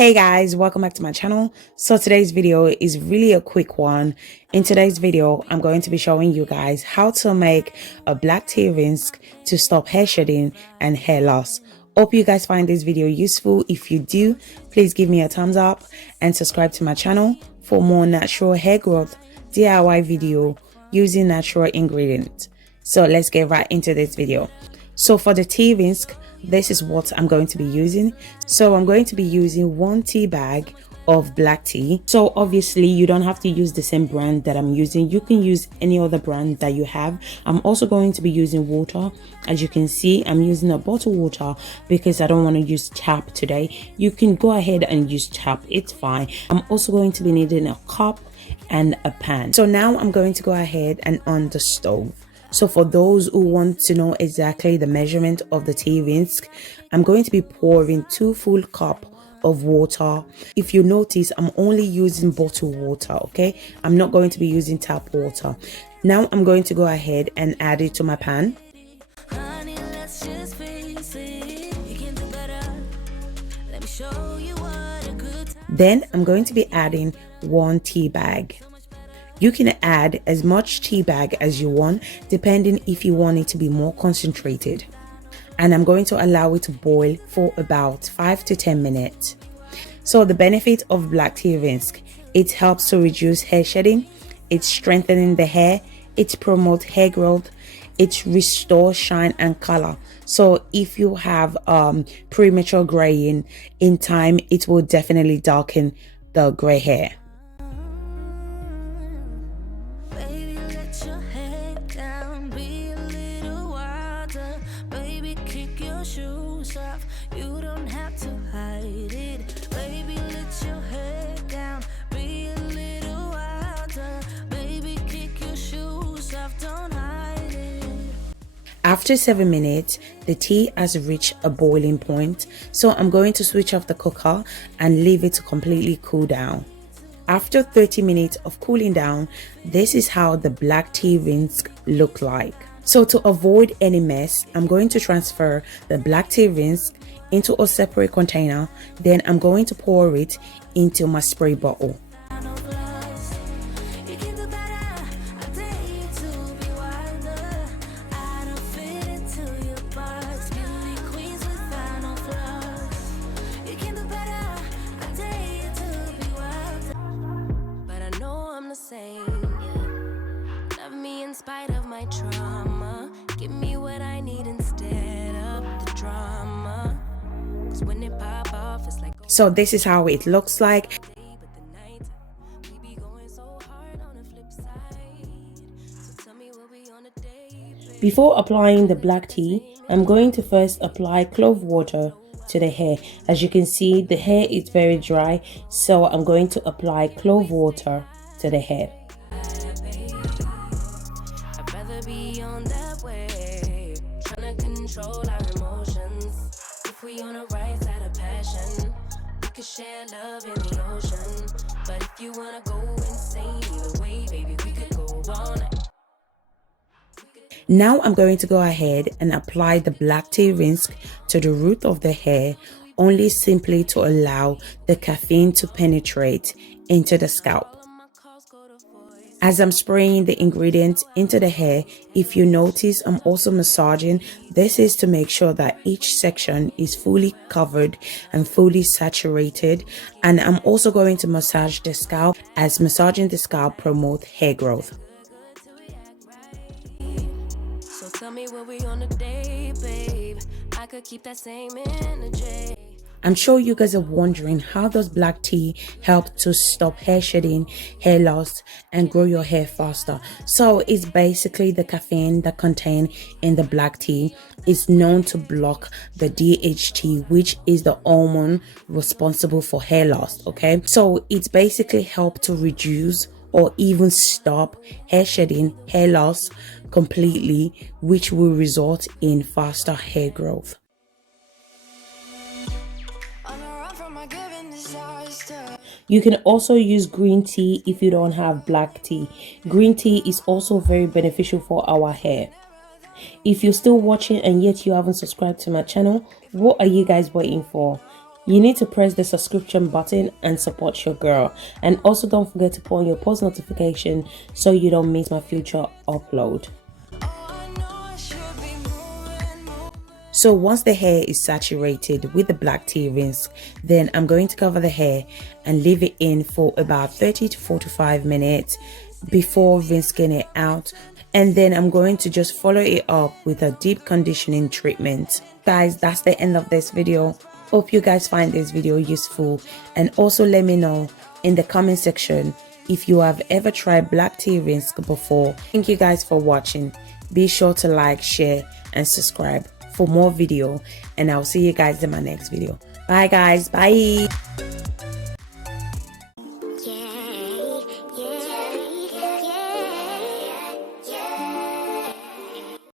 Hey guys, welcome back to my channel. So today's video is really a quick one. In today's video, I'm going to be showing you guys how to make a black tea rinse to stop hair shedding and hair loss. Hope you guys find this video useful. If you do, please give me a thumbs up and subscribe to my channel for more natural hair growth DIY video using natural ingredients. So let's get right into this video. So for the tea rinse, this is what I'm going to be using. So I'm going to be using 1 tea bag of black tea. So obviously you don't have to use the same brand that I'm using. You can use any other brand that you have. I'm also going to be using water. As you can see, I'm using a bottled water because I don't want to use tap today. You can go ahead and use tap, it's fine. I'm also going to be needing a cup and a pan. So now I'm going to go ahead and on the stove. So for those who want to know exactly the measurement of the tea rinse, I'm going to be pouring 2 full cups of water. If you notice, I'm only using bottled water, okay? I'm not going to be using tap water. Now I'm going to go ahead and add it to my pan. Then I'm going to be adding 1 tea bag. You can add as much tea bag as you want, depending if you want it to be more concentrated. And I'm going to allow it to boil for about 5 to 10 minutes. So the benefit of black tea rinse, it helps to reduce hair shedding, it's strengthening the hair, it promotes hair growth, it restores shine and color. So if you have premature graying in time, it will definitely darken the gray hair. You don't have to hide it. Baby, let your hair down. Be a little wilder. Baby, kick your shoes off. Don't hide it. After 7 minutes, the tea has reached a boiling point. So I'm going to switch off the cooker and leave it to completely cool down. After 30 minutes of cooling down, this is how the black tea rinse look like. So to avoid any mess, I'm going to transfer the black tea rinse into a separate container. Then I'm going to pour it into my spray bottle. But I know I'm the same. Love me in spite of my trauma. Give me what I need instead of the drama. 'Cause when it pop off, it's like so this is how it looks like. Before applying the black tea, I'm going to first apply clove water to the hair. As you can see, the hair is very dry, so I'm going to apply clove water to the hair. Control our emotions. If we on the right side of passion, we could share love in the ocean. But if you wanna go insane either way, baby, we could go all night. Now I'm going to go ahead and apply the black tea rinse to the root of the hair, only simply to allow the caffeine to penetrate into the scalp. As I'm spraying the ingredients into the hair, if you notice, I'm also massaging. This is to make sure that each section is fully covered and fully saturated. And I'm also going to massage the scalp, as massaging the scalp promotes hair growth. So tell me what we on a day, babe. I could keep that same energy. I'm sure you guys are wondering, how does black tea help to stop hair shedding, hair loss, and grow your hair faster? So it's basically the caffeine that contained in the black tea is known to block the DHT, which is the hormone responsible for hair loss, okay? So it's basically helped to reduce or even stop hair shedding, hair loss completely, which will result in faster hair growth. You can also use green tea if you don't have black tea. Green tea is also very beneficial for our hair. If you're still watching and yet you haven't subscribed to my channel, what are you guys waiting for? you need to press the subscription button and support your girl. And also don't forget to put on your post notification so you don't miss my future upload. So once the hair is saturated with the black tea rinse, then I'm going to cover the hair and leave it in for about 30 to 45 minutes before rinsing it out. And then I'm going to just follow it up with a deep conditioning treatment. Guys, that's the end of this video. Hope you guys find this video useful, and also let me know in the comment section if you have ever tried black tea rinse before. Thank you guys for watching. Be sure to like, share and subscribe for more video, and I'll see you guys in my next video. Bye guys, bye.